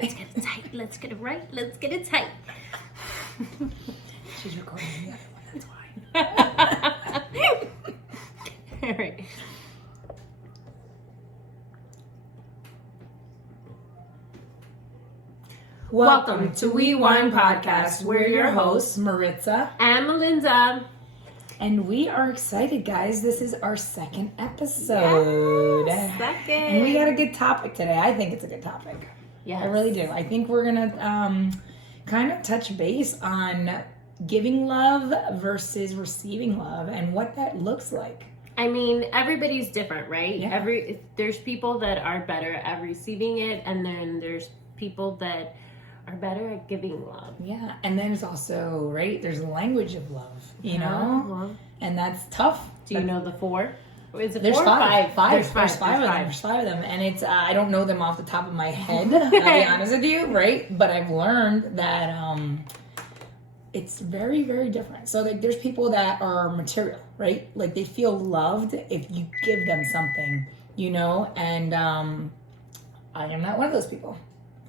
Let's get it tight. Let's get it right. Let's get it tight. She's recording the other one, that's why. All right. Welcome to Unwind Podcast. We're your hosts, Maritza and Melinda. And we are excited, guys. This is our second episode. Yes, second. And we got a good topic today. I think it's a good topic. Yes. I really do. I think we're going to kind of touch base on giving love versus receiving love and what that looks like. I mean, everybody's different, right? Yeah. There's people that are better at receiving it, and then there's people that are better at giving love. Yeah, and then it's also, right, there's a language of love, you know? And that's tough. Do you know the four? Is it There's four five. or five? There's five of them. And it's, I don't know them off the top of my head, I'll be honest with you, right? But I've learned that it's very, very different. So like, there's people that are material, right? Like they feel loved if you give them something, you know? And I am not one of those people,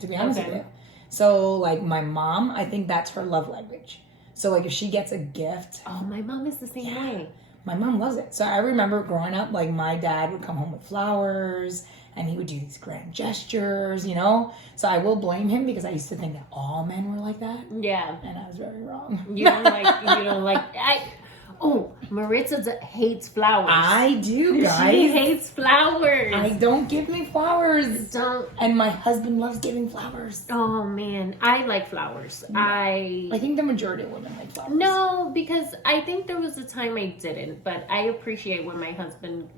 to be honest with you. So, like, my mom, I think that's her love language. So, like, if she gets a gift... Oh, my mom is the same way. My mom loves it. So, I remember growing up, like, my dad would come home with flowers, and he would do these grand gestures, you know? So, I will blame him because I used to think that all men were like that. Yeah. And I was very wrong. Oh, Maritza hates flowers. I do, guys. She hates flowers. I don't give me flowers. Don't. And my husband loves giving flowers. Oh, man. I like flowers. Yeah. I think the majority of women like flowers. No, because I think there was a time I didn't, but I appreciate when my husband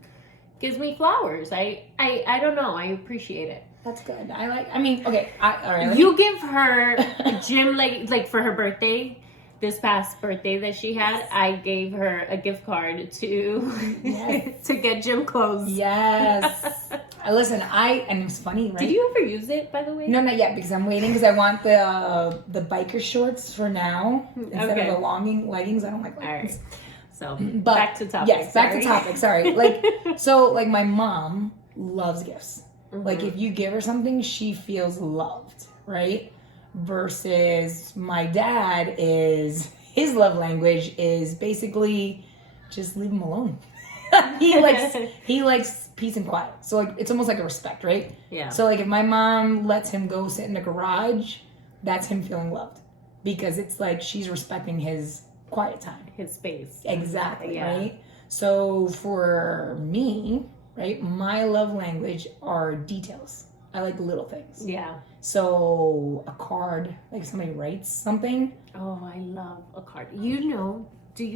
gives me flowers. I don't know. I appreciate it. That's good. All right. You give her gym, like for her birthday. This past birthday that she had, I gave her a gift card to to get gym clothes. Yes. Listen, and it's funny, right? Did you ever use it, by the way? No, not yet, because I'm waiting, because I want the biker shorts for now instead of the leggings. I don't like leggings. All right. So, back to topic. Yes, back to topic. Sorry. Like my mom loves gifts. Mm-hmm. Like, if you give her something, she feels loved, right? Versus my dad his love language is basically just leave him alone. he likes peace and quiet. So like it's almost like a respect, right? Yeah. So like if my mom lets him go sit in the garage, that's him feeling loved. Because it's like she's respecting his quiet time. His space. Exactly, right? So for me, right, my love language are details. I like little things. Yeah. So a card, like somebody writes something. Oh, I love a card. Do you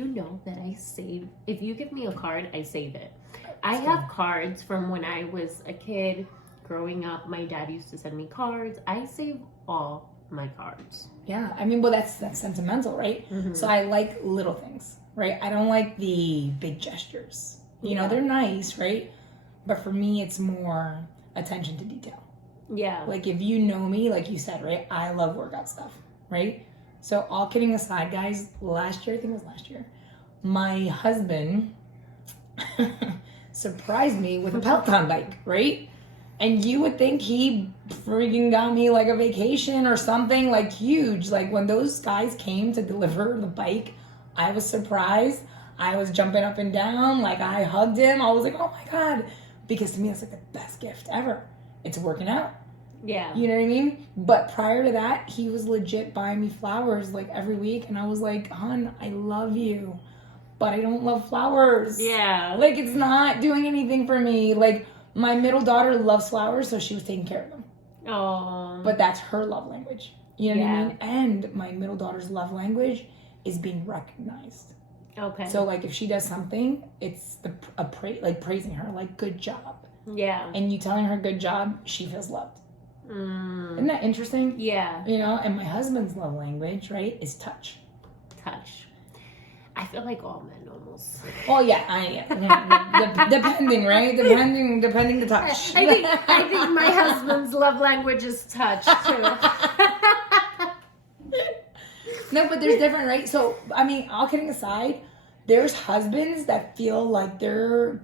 know that I save, if you give me a card, I save it. I have cards from when I was a kid growing up. My dad used to send me cards. I save all my cards. Yeah. I mean, well, that's sentimental, right? Mm-hmm. So I like little things, right? I don't like the big gestures. You know, they're nice, right? But for me, it's more attention to detail. Yeah. Like if you know me, like you said, right? I love workout stuff, right? So all kidding aside, guys, I think it was last year, my husband surprised me with a Peloton bike, right? And you would think he freaking got me like a vacation or something like huge. Like when those guys came to deliver the bike, I was surprised. I was jumping up and down. Like I hugged him. I was like, oh my God. Because to me, that's like the best gift ever. It's working out. Yeah. You know what I mean? But prior to that, he was legit buying me flowers like every week. And I was like, hon, I love you, but I don't love flowers. Yeah. Like it's not doing anything for me. Like my middle daughter loves flowers, so she was taking care of them. Oh. But that's her love language. You know what I mean? And my middle daughter's love language is being recognized. Okay. So like if she does something, it's praising her, like good job. Yeah. And you telling her good job, she feels loved. Isn't that interesting? Yeah. You know, and my husband's love language, right, is touch. Touch. I feel like all men almost. Oh yeah, depending, right? Depending the touch. I think my husband's love language is touch too. No, but there's different, right? So I mean, all kidding aside, there's husbands that feel like they're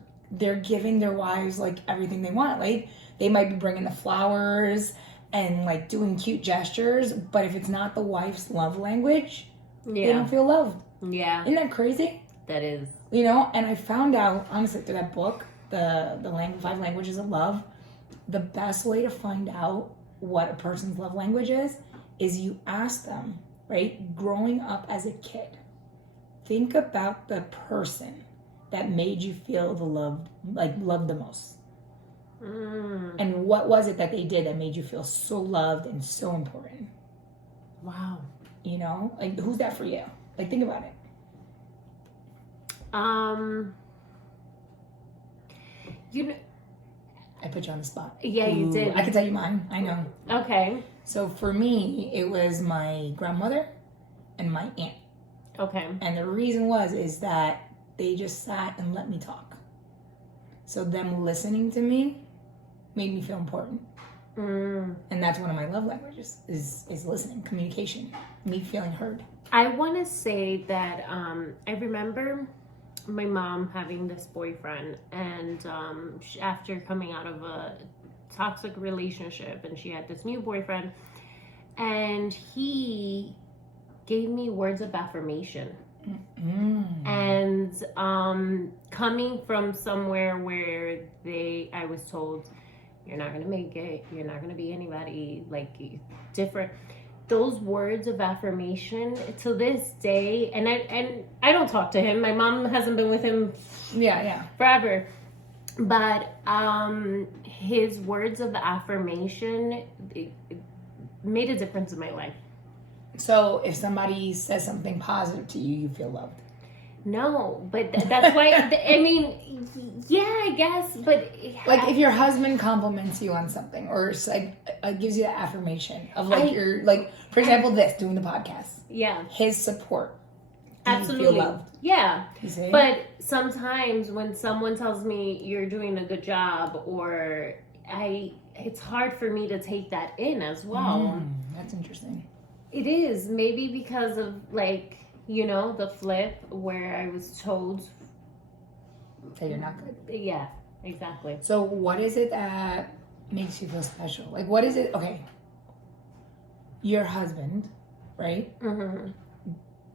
giving their wives like everything they want. Like they might be bringing the flowers, and like doing cute gestures, but if it's not the wife's love language, they Yeah. don't feel loved. Yeah. Isn't that crazy? That is. You know, and I found out, honestly, through that book, the five languages of love, the best way to find out what a person's love language is you ask them, right? Growing up as a kid, think about the person that made you feel loved the most. And what was it that they did that made you feel so loved and so important? Wow. You know, like, who's that for you? Like, think about it. You know, I put you on the spot. yeah, you Ooh, did. I can tell you mine. I know. Okay. So for me, it was my grandmother and my aunt. Okay. And the reason is that they just sat and let me talk. So them listening to me made me feel important. And that's one of my love languages is listening, communication, me feeling heard. I want to say that I remember my mom having this boyfriend, and after coming out of a toxic relationship, and she had this new boyfriend, and he gave me words of affirmation. And coming from somewhere where I was told, you're not gonna make it, you're not gonna be anybody, like, different. Those words of affirmation to this day, and I don't talk to him. My mom hasn't been with him forever, but his words of affirmation, it made a difference in my life. So if somebody says something positive to you, you feel loved. No, but that's why, I mean, yeah, I guess, but... Like, if your husband compliments you on something, or gives you the affirmation of, like, for example, doing the podcast. Yeah. His support. Do Absolutely. you feel loved? Yeah. You see? But sometimes when someone tells me you're doing a good job, or it's hard for me to take that in as well. That's interesting. It is. Maybe because of, like... You know, the flip where I was told that you're not good. Yeah, exactly. So what is it that makes you feel special? Like, what is it? Okay. Your husband, right? Mm-hmm.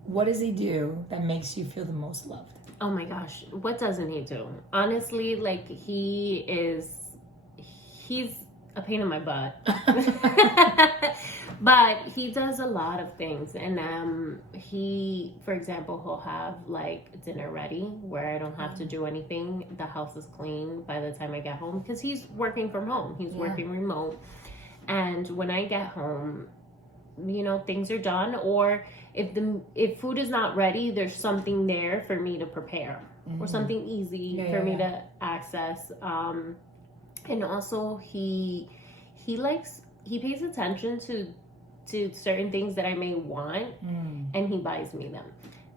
What does he do that makes you feel the most loved? Oh my gosh. What doesn't he do? Honestly, like, he's a pain in my butt. But he does a lot of things, and for example, he'll have like dinner ready where I don't have to do anything. The house is clean by the time I get home because he's working from home. He's working remote, and when I get home, you know, things are done. Or if food is not ready, there's something there for me to prepare, or something easy for me to access. And also he pays attention to certain things that I may want, and he buys me them.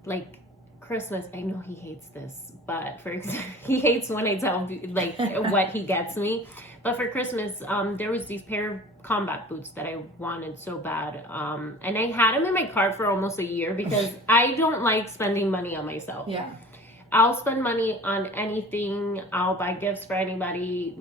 Like Christmas, I know he hates this, but for example, he hates when I tell like what he gets me. But for Christmas, there was these pair of combat boots that I wanted so bad, and I had them in my cart for almost a year because I don't like spending money on myself. Yeah. I'll spend money on anything. I'll buy gifts for anybody.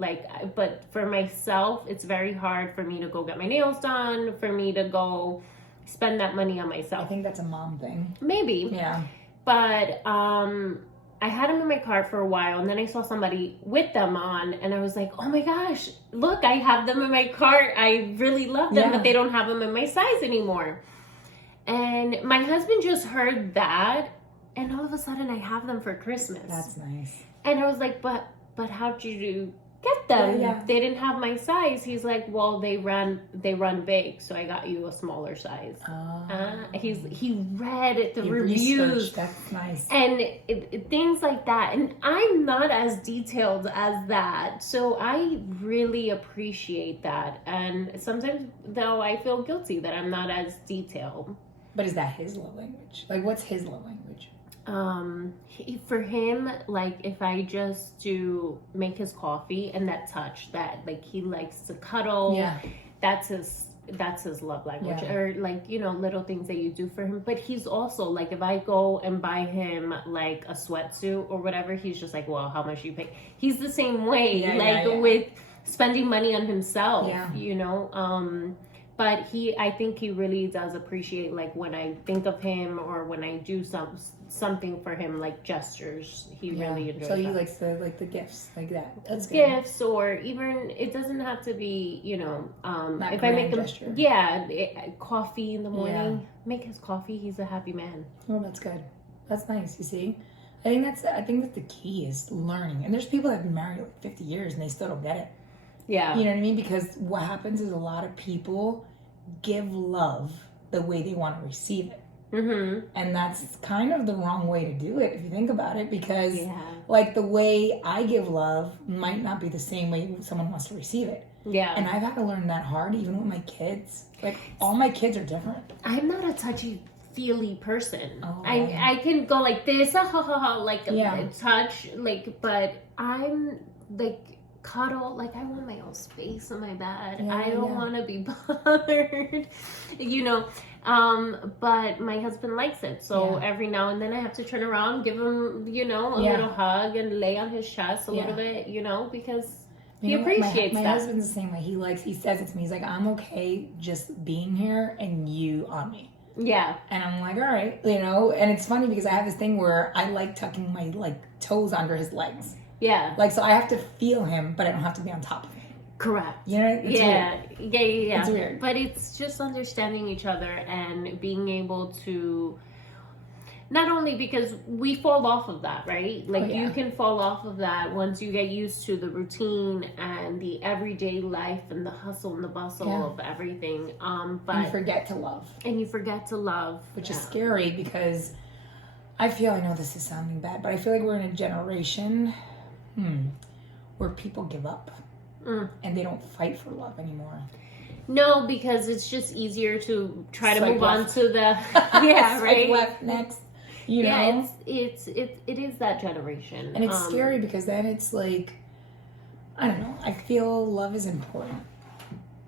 But for myself, it's very hard for me to go get my nails done, for me to go spend that money on myself. I think that's a mom thing. Maybe. Yeah. But I had them in my cart for a while, and then I saw somebody with them on, and I was like, oh my gosh, look, I have them in my cart. I really love them, but they don't have them in my size anymore. And my husband just heard that, and all of a sudden I have them for Christmas. That's nice. And I was like, but how'd you get them? Yeah. They didn't have my size. He's like, well, they run big, so I got you a smaller size. He read the reviews. That's nice. And things like that. And I'm not as detailed as that, so I really appreciate that. And sometimes, though, I feel guilty that I'm not as detailed. But is that his love language? Like, what's his love language? For him, like, if I just make his coffee and that touch, that, like, he likes to cuddle, that's his love language. Or, like, you know, little things that you do for him. But he's also like, if I go and buy him like a sweatsuit or whatever, he's just like, well, how much you pay? He's the same way, with spending money on himself, Yeah. you know. But I think he really does appreciate, like, when I think of him or when I do something for him, like gestures. He really enjoys. So he that. likes the gifts like that. That's good. Gifts, or even it doesn't have to be, you know, Not if I make him gesture. coffee in the morning, make his coffee, he's a happy man. Oh, that's good. That's nice. You see, I think that the key is learning. And there's people that have been married like 50 years and they still don't get it. Yeah. You know what I mean? Because what happens is a lot of people give love the way they want to receive it. Mm-hmm. And that's kind of the wrong way to do it if you think about it, because like the way I give love might not be the same way someone wants to receive it. Yeah. And I've had to learn that hard even with my kids. Like all my kids are different. I'm not a touchy-feely person. Oh. I can go like this, like touch, like, but I'm like cuddle, like I want my own space in my bed. I don't want to be bothered, you know. But my husband likes it, so every now and then I have to turn around, give him, you know, a little hug and lay on his chest a little bit, you know, because he appreciates my that. My husband's the same way. He says it to me. He's like, I'm okay just being here and you on me. Yeah. And I'm like, all right, you know. And it's funny because I have this thing where I like tucking my like toes under his legs. Yeah. Like, so I have to feel him, but I don't have to be on top of him. Correct. You know? It's weird. Yeah. It's weird. But it's just understanding each other and being able to, not only because we fall off of that, right? Like you can fall off of that once you get used to the routine and the everyday life and the hustle and the bustle of everything. But and you forget to love. And you forget to love. Which is scary because I know this is sounding bad, but I feel like we're in a generation where people give up and they don't fight for love anymore. No, because it's just easier to try to move left. on to the right. Left next. You know? It is that generation. And it's scary because then it's like, I don't know, I feel love is important.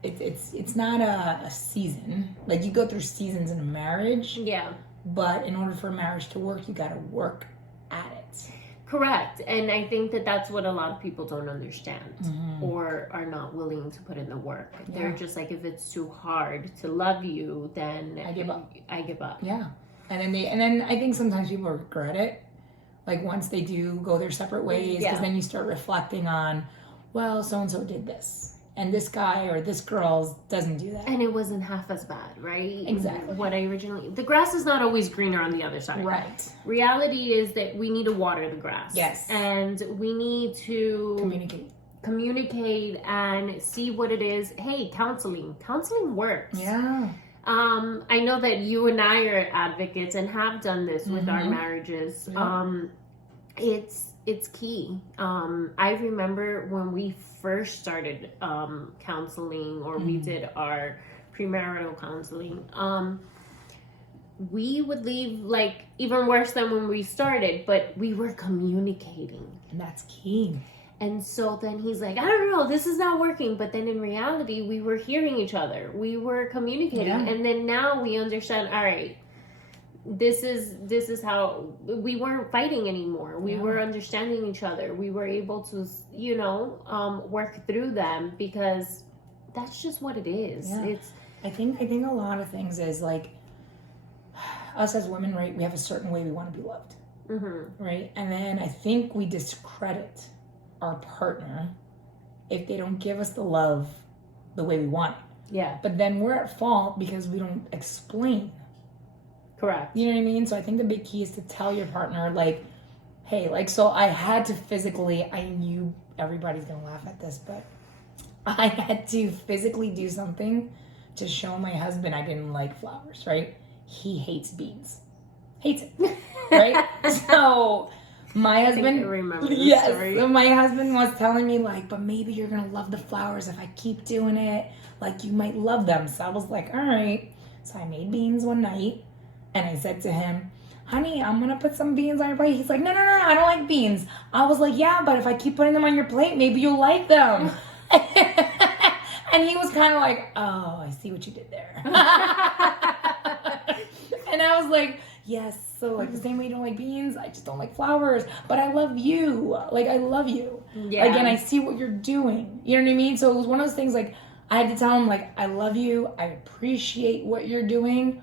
It's not a season. Like you go through seasons in a marriage. Yeah. But in order for a marriage to work, you got to work at it. Correct. And I think that that's what a lot of people don't understand or are not willing to put in the work. They're just like, if it's too hard to love you, then I give up. Yeah. And then I think sometimes people regret it. Like once they do go their separate ways, because then you start reflecting on, well, so-and-so did this. And this guy or this girl doesn't do that. And it wasn't half as bad, right? Exactly. The grass is not always greener on the other side. Right. Reality is that we need to water the grass. Yes. And we need to communicate and see what it is. Hey, counseling works. Yeah. I know that you and I are advocates and have done this with our marriages. Yeah. It's key. I remember when we first started counseling, or we did our premarital counseling, we would leave like even worse than when we started, but we were communicating. And that's key. And so then he's like, I don't know, this is not working. But then in reality, we were hearing each other. We were communicating. Yeah. And then now we understand, all right, this is how we weren't fighting anymore. We were understanding each other. We were able to, work through them, because that's just what it is. Yeah. I think a lot of things is like us as women, right? We have a certain way we want to be loved, right? And then I think we discredit our partner if they don't give us the love the way we want it. Yeah. But then we're at fault because we don't explain. Correct. You know what I mean? So I think the big key is to tell your partner, like, hey, like, so I had to physically, I knew everybody's going to laugh at this, but I had to physically do something to show my husband I didn't like flowers, right? He hates beans. Hates it, right? So my husband, so my husband was telling me, like, but maybe you're going to love the flowers if I keep doing it. Like, you might love them. So I was like, all right. So I made beans one night. And I said to him, honey, I'm going to put some beans on your plate. He's like, no, I don't like beans. I was like, yeah, but if I keep putting them on your plate, maybe you'll like them. And he was kind of like, oh, I see what you did there. And I was like, yes, So, like, the same way you don't like beans, I just don't like flowers. But I love you. Like, I love you. Yeah. Like, and I see what you're doing. You know what I mean? So it was one of those things, like, I had to tell him, like, I love you. I appreciate what you're doing.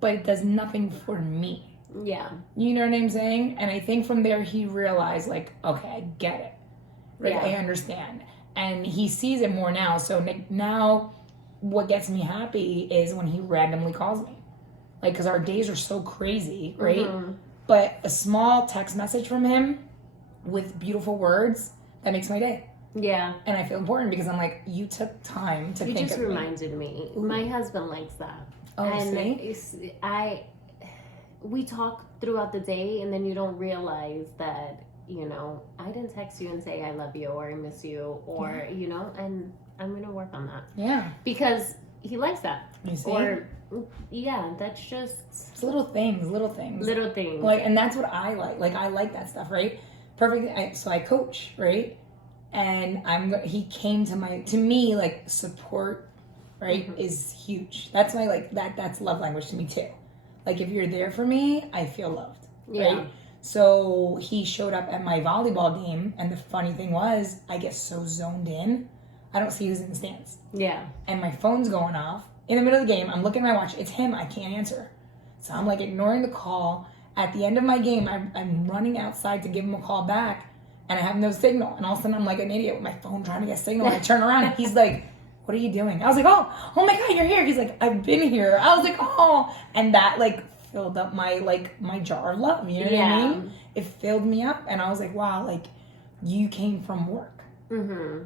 But it does nothing for me. Yeah. You know what I'm saying? And I think from there, he realized, like, okay, I get it. Like, Yeah. I understand. And he sees it more now. So now what gets me happy is when he randomly calls me. Like, because our days are so crazy, right? Mm-hmm. But a small text message from him with beautiful words, that makes my day. Yeah. And I feel important because I'm like, you took time to think You just of me. reminded me. My husband likes that. Oh, and see? we talk throughout the day, and then you don't realize that, you know, I didn't text you and say I love you or I miss you or, you know, and I'm going to work on that. Yeah. Because he likes that. You see? Or, yeah, that's just It's little things. little things. Like, and that's what I like. Like, I like that stuff, right? Perfect. So I coach, right? And he came to me, like, support, right, is huge. That's my, like, that's love language to me too. Like, if you're there for me, I feel loved, Yeah. right? So he showed up at my volleyball game, and the funny thing was, I get so zoned in, I don't see who's in the stands. Yeah. And my phone's going off. In the middle of the game, I'm looking at my watch. It's him. I can't answer. So I'm, like, ignoring the call. At the end of my game, I'm running outside to give him a call back, and I have no signal. And all of a sudden, I'm like an idiot with my phone trying to get signal. And I turn around, and he's like, what are you doing? I was like, oh my God, you're here. He's like, I've been here. I was like, oh. And that, like, filled up my jar of love. You know what I mean? It filled me up. And I was like, wow, like, you came from work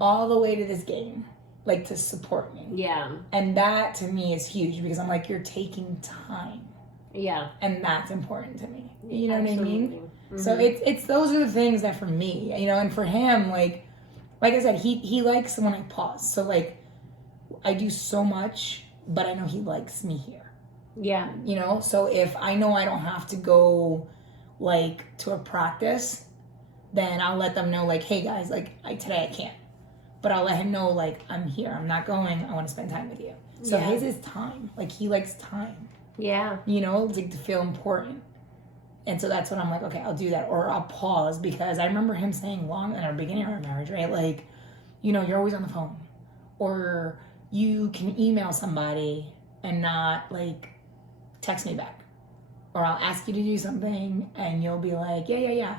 all the way to this game, like, to support me. Yeah. And that, to me, is huge because I'm like, you're taking time. Yeah. And that's important to me. You know what I Absolutely. mean? So it's those are the things that for me, you know, and for him, like I said, he likes when I pause. So, like, I do so much, but I know he likes me here. Yeah. You know? So if I know I don't have to go, like, to a practice, then I'll let them know, like, hey guys, like, today I can't. But I'll let him know, like, I'm here. I'm not going. I want to spend time with you. So his is time. Like, he likes time. Yeah. You know, like, to feel important. And so that's when I'm like, okay, I'll do that. Or I'll pause because I remember him saying long in our beginning of our marriage, right? Like, you know, you're always on the phone. Or you can email somebody and not, like, text me back. Or I'll ask you to do something and you'll be like, yeah.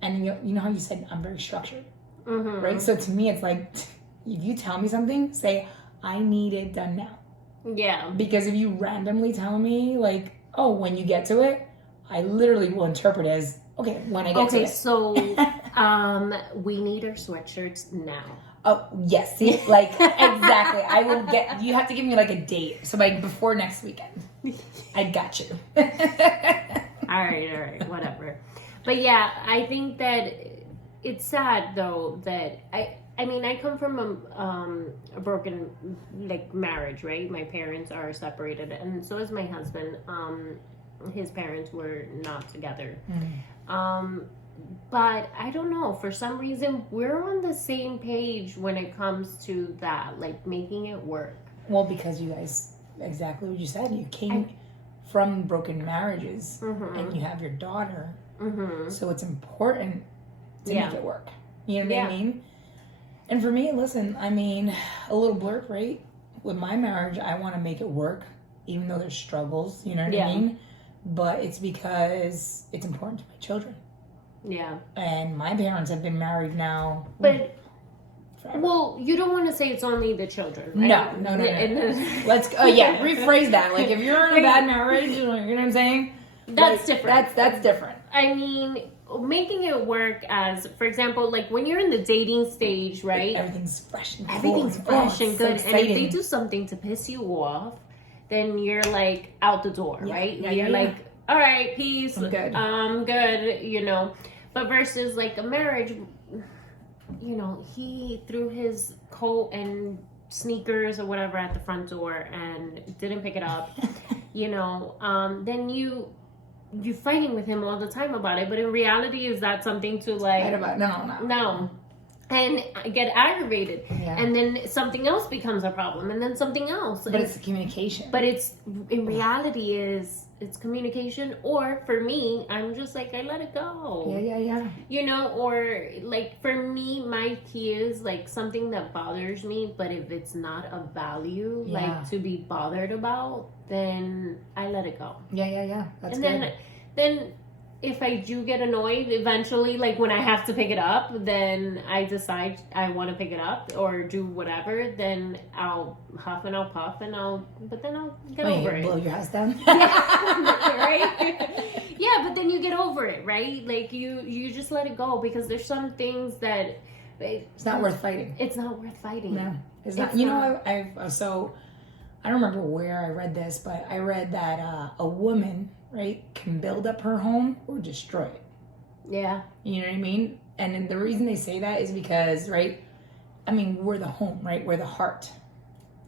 And you know how you said, I'm very structured. Right? So to me, it's like, if you tell me something, say, I need it done now. Yeah. Because if you randomly tell me, like, oh, when you get to it, I literally will interpret it as, okay, when I get to it. Okay, so we need our sweatshirts now. Oh, yes. See, like, exactly. I will you have to give me, like, a date. So, like, before next weekend. I got you. All right, whatever. But yeah, I think that it's sad, though, that I mean, I come from a broken, like, marriage, right? My parents are separated, and so is my husband. His parents were not together. But I don't know, for some reason, we're on the same page when it comes to that, like, making it work. Well, because you guys, exactly what you said, you came from broken marriages, and you have your daughter, so it's important to make it work. You know what I mean? And for me, listen, I mean, a little blurb, right? With my marriage, I want to make it work, even though there's struggles, you know what I mean? But it's because it's important to my children. Yeah. And my parents have been married now. But, forever. well, you don't want to say it's only the children, right? No. Let's, rephrase that. Like, if you're in a bad marriage, you know what I'm saying? That's like, different. That's different. I mean, making it work as, for example, like when you're in the dating stage, right? Everything's fresh and cool. Everything's fresh and good. So and if they do something to piss you off, then you're like out the door, right? You're like, all right, peace. I'm good. You know. But versus like a marriage, you know, he threw his coat and sneakers or whatever at the front door and didn't pick it up. You know, then you're fighting with him all the time about it. But in reality, is that something to like? Fight about? No. and I get aggravated. Yeah. And then something else becomes a problem, and then something else. But it's the communication. But it's, in reality, it's communication. Or for me, I'm just like, I let it go. Yeah. You know, or like for me, my key is like something that bothers me, but if it's not a value, like to be bothered about, then I let it go. Yeah. That's and good. then if I do get annoyed, eventually, like when I have to pick it up, then I decide I want to pick it up or do whatever, then I'll huff and I'll puff but then I'll get over it. Blow your house down? Right? Yeah, but then you get over it, right? Like you just let it go, because there's some things that... It's not worth fighting. It's not worth fighting. No, it's not. You know, so I don't remember where I read this, but I read that a woman, right, can build up her home or destroy it. Yeah. You know what I mean? And then the reason they say that is because, right, I mean, we're the home, right? We're the heart,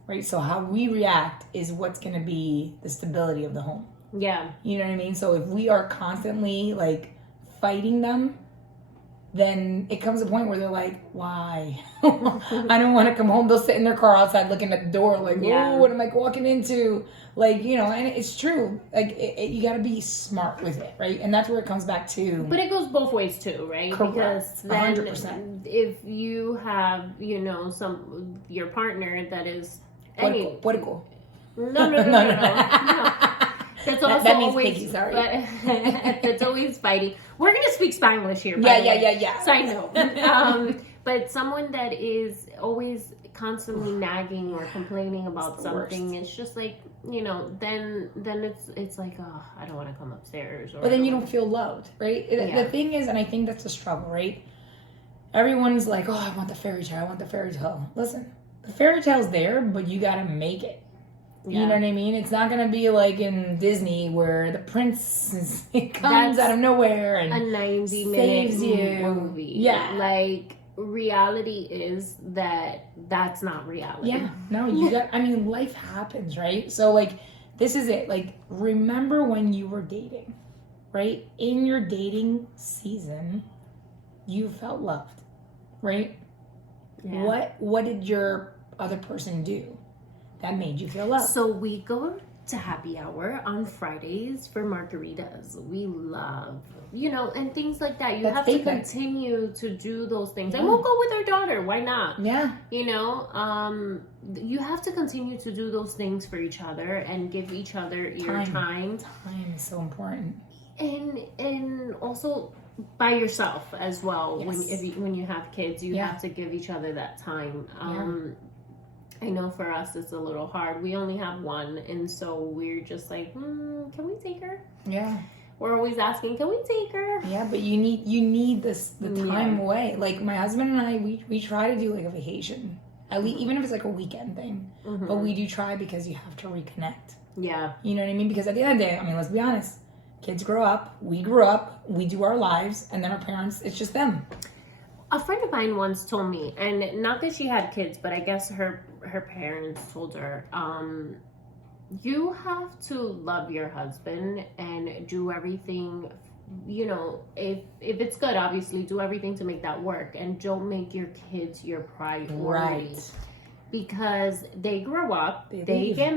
right? So how we react is what's going to be the stability of the home. Yeah. You know what I mean? So if we are constantly, like, fighting them, then it comes a point where they're like, why? I don't want to come home. They'll sit in their car outside looking at the door like, oh, what am I walking into? Like, you know, and it's true. Like, you got to be smart with it, right? And that's where it comes back to. But it goes both ways too, right? Correct. Because then 100%. if you have, you know, your partner that is... Puerco. No. That's also that means always, piggy, sorry. But that's always fighting. We're gonna speak Spanglish here. Yeah. Side note. But someone that is always constantly nagging or complaining about something, worst. it's just like, you know, then it's like, oh, I don't want to come upstairs. Or, but then you don't feel loved, right? Yeah. The thing is, and I think that's a struggle, right? Everyone's like, oh, I want the fairy tale. Listen, the fairy tale's there, but you got to make it. Yeah. You know what I mean? It's not going to be like in Disney where the prince comes out of nowhere and a 90-minute saves you. movie. Yeah. Like, reality is that's not reality. Yeah. No, life happens, right? So, like, this is it. Like, remember when you were dating, right? In your dating season, you felt loved, right? Yeah. What did your other person do that made you feel loved? So we go to happy hour on Fridays for margaritas. We love, you know, and things like that. You have to continue to do those things. And we'll go with our daughter. Why not? Yeah. You know, you have to continue to do those things for each other and give each other your time. Time is so important. And also by yourself as well. Yes. When you have kids, you have to give each other that time. I know for us it's a little hard. We only have one, and so we're just like, can we take her? Yeah. We're always asking, can we take her? Yeah, but you need the time away. Like my husband and I, we try to do like a vacation, at least, even if it's like a weekend thing. Mm-hmm. But we do try because you have to reconnect. Yeah. You know what I mean? Because at the end of the day, I mean, let's be honest. Kids grow up, we grew up, we do our lives, and then our parents, it's just them. A friend of mine once told me, and not that she had kids, but I guess her parents told her, you have to love your husband and do everything, you know, if it's good, obviously, do everything to make that work, and don't make your kids your priority. Right. Because they grow up, they get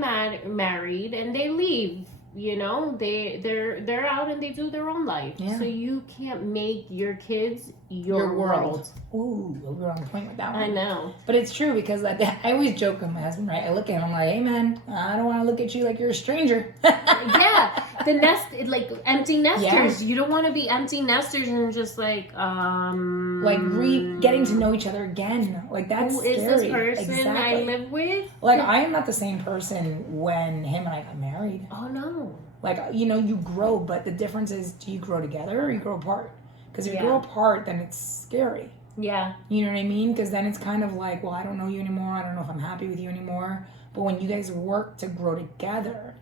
married, and they leave. You know, they're out and they do their own life. Yeah. So you can't make your kids your world. Ooh, we're on point with that one. I know. But it's true because I always joke with my husband, right? I look at him, I'm like, hey man, I don't want to look at you like you're a stranger. Yeah. The like empty nesters. Yeah. You don't want to be empty nesters and just like getting to know each other again. Like that's who is scary. This person exactly. I live with? Like I am not the same person when him and I got married. Oh no. Like, you know, you grow, but the difference is, do you grow together or you grow apart? Because if you grow apart, then it's scary. Yeah. You know what I mean? Because then it's kind of like, well, I don't know you anymore. I don't know if I'm happy with you anymore. But when you guys work to grow together,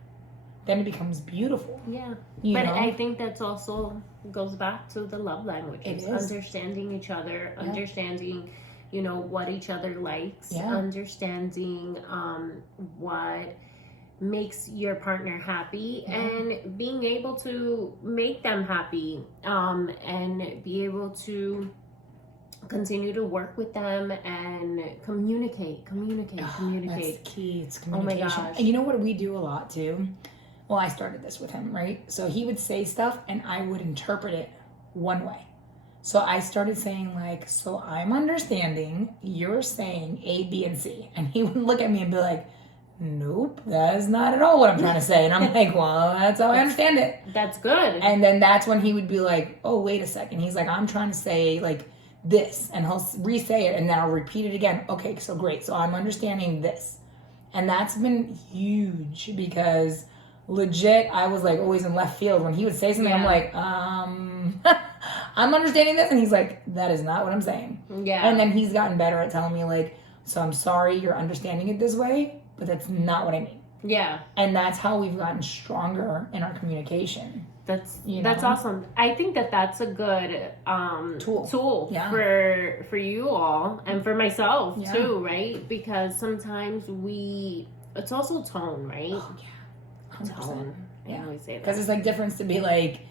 then it becomes beautiful. Yeah. You know? I think that's also goes back to the love languages. It is. Understanding each other, understanding, you know, what each other likes, understanding what makes your partner happy, and being able to make them happy, and be able to continue to work with them and communicate. That's key. It's Oh my communication. gosh. And you know what we do a lot too? Well, I started this with him, right? So he would say stuff and I would interpret it one way. So I started saying like, so I'm understanding you're saying A, B, and C. And he would look at me and be like, nope, that is not at all what I'm trying to say. And I'm like, well, that's how I understand it. That's good. And then that's when he would be like, oh, wait a second. He's like, I'm trying to say like this. And he'll re-say it and then I'll repeat it again. Okay, so great. So I'm understanding this. And that's been huge because legit, I was like always in left field. When he would say something, I'm like, I'm understanding this. And he's like, that is not what I'm saying. Yeah. And then he's gotten better at telling me like, so I'm sorry you're understanding it this way, but that's not what I mean. Yeah. And that's how we've gotten stronger in our communication. That's You that's know? awesome. I think that that's a good tool Yeah. for you all and for myself Yeah. too, right? Because sometimes it's also tone, right? Oh, yeah. 100%. Tone. I Yeah. always say that. Because it's like difference to be like,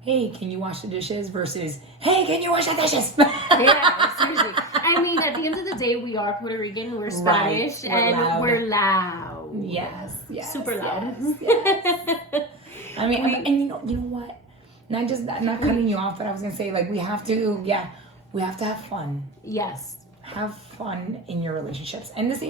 hey, can you wash the dishes versus, hey, can you wash the dishes? Yeah, seriously. I mean, at the end of the day, we are Puerto Rican, we're Spanish, We're and loud. we're loud. Yes. Super loud. Yes. I mean, and you know what? Not cutting you off, but I was gonna say like we have to have fun. Yes. Have fun in your relationships. And this,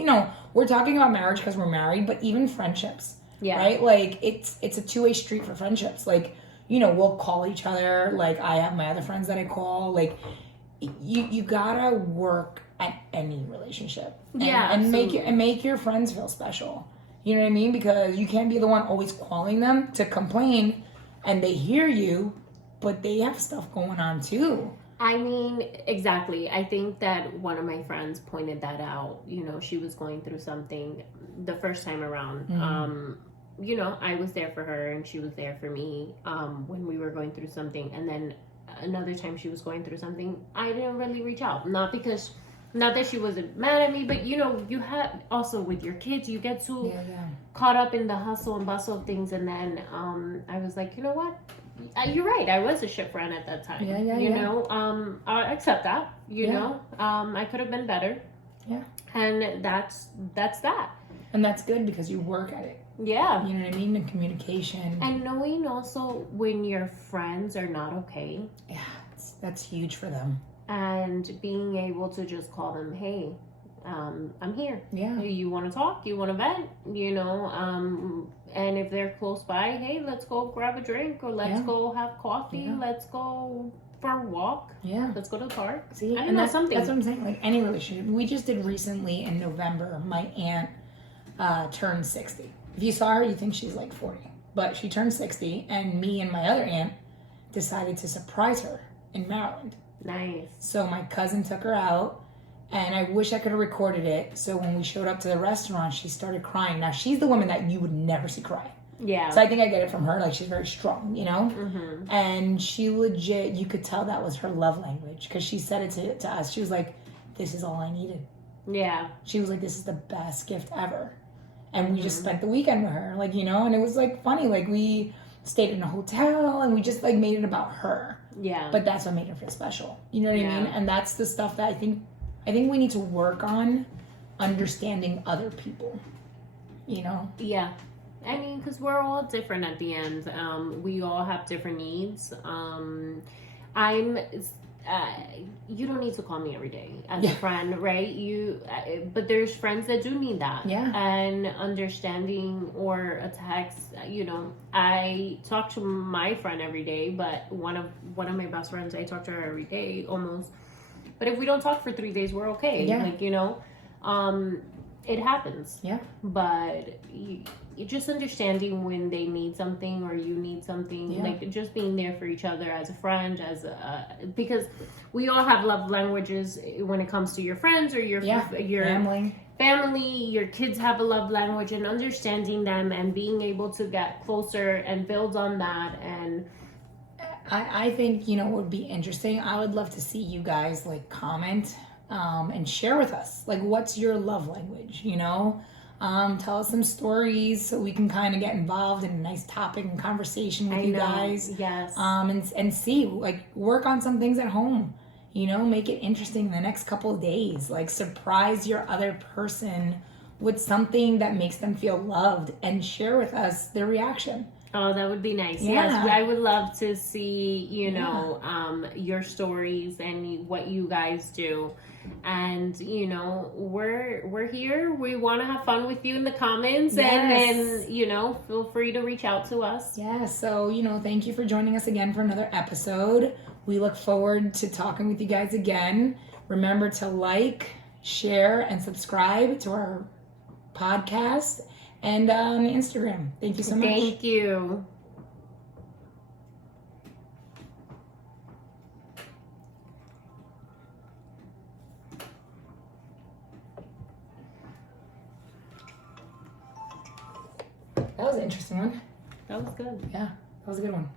we're talking about marriage because we're married, but even friendships, Yeah. right? Like it's a two-way street for friendships. Like, we'll call each other. Like I have my other friends that I call. Like you gotta work at any relationship. And make your friends feel special. You know what I mean? Because you can't be the one always calling them to complain and they hear you, but they have stuff going on too. I mean, exactly. I think that one of my friends pointed that out. She was going through something the first time around. I was there for her and she was there for me when we were going through something. And then another time she was going through something, I didn't really reach out. Not that she wasn't mad at me, but you have also with your kids, you get too caught up in the hustle and bustle of things. And then I was like, you know what? You're right. I was a shit friend at that time. I accept that. I could have been better. Yeah. And that's that. And that's good because you work at it. Yeah. You know what I mean? And communication. And knowing also when your friends are not okay. Yeah, that's huge for them. And being able to just call them, hey, I'm here. Yeah. You want to talk? You want to vent? And if they're close by, hey, let's go grab a drink or let's go have coffee. Yeah. Let's go for a walk. Yeah. Let's go to the park. See, I don't know, something. That's what I'm saying. Like any relationship. We just did recently in November, my aunt turned 60. If you saw her, you think she's like 40. But she turned 60 and me and my other aunt decided to surprise her in Maryland. Nice. So my cousin took her out, and I wish I could have recorded it. So when we showed up to the restaurant, she started crying. Now, she's the woman that you would never see cry. Yeah. So I think I get it from her. Like, she's very strong, Mm-hmm. And she legit, you could tell that was her love language. Because she said it to us. She was like, this is all I needed. Yeah. She was like, this is the best gift ever. And we just spent the weekend with her. Like, and it was, like, funny. Like, we stayed in a hotel, and we just, like, made it about her. Yeah. But that's what made her feel special. You know what I mean? And that's the stuff that I think we need to work on, understanding other people. Yeah. I mean, because we're all different at the end. We all have different needs. You don't need to call me every day as a friend, right? But there's friends that do need that. Yeah. And understanding or a text, I talk to my friend every day, but one of my best friends, I talk to her every day almost. But if we don't talk for 3 days, we're okay. Yeah. It happens. Yeah. But you just understanding when they need something or you need something, like just being there for each other as a friend, because we all have love languages when it comes to your friends or your family. Your kids have a love language, and understanding them and being able to get closer and build on that. And I think, what would be interesting, I would love to see you guys like comment and share with us, like, what's your love language, tell us some stories so we can kind of get involved in a nice topic and conversation with you guys. Yes. And see, like, work on some things at home. You know, make it interesting the next couple of days. Like, surprise your other person with something that makes them feel loved and share with us their reaction. Oh, that would be nice. Yeah. Yes, I would love to see, your stories and what you guys do. And, we're here. We want to have fun with you in the comments. Yes. And feel free to reach out to us. Yeah, so, thank you for joining us again for another episode. We look forward to talking with you guys again. Remember to like, share, and subscribe to our podcast and on Instagram. Thank you so much. Thank you. That was an interesting one. That was good. Yeah, that was a good one.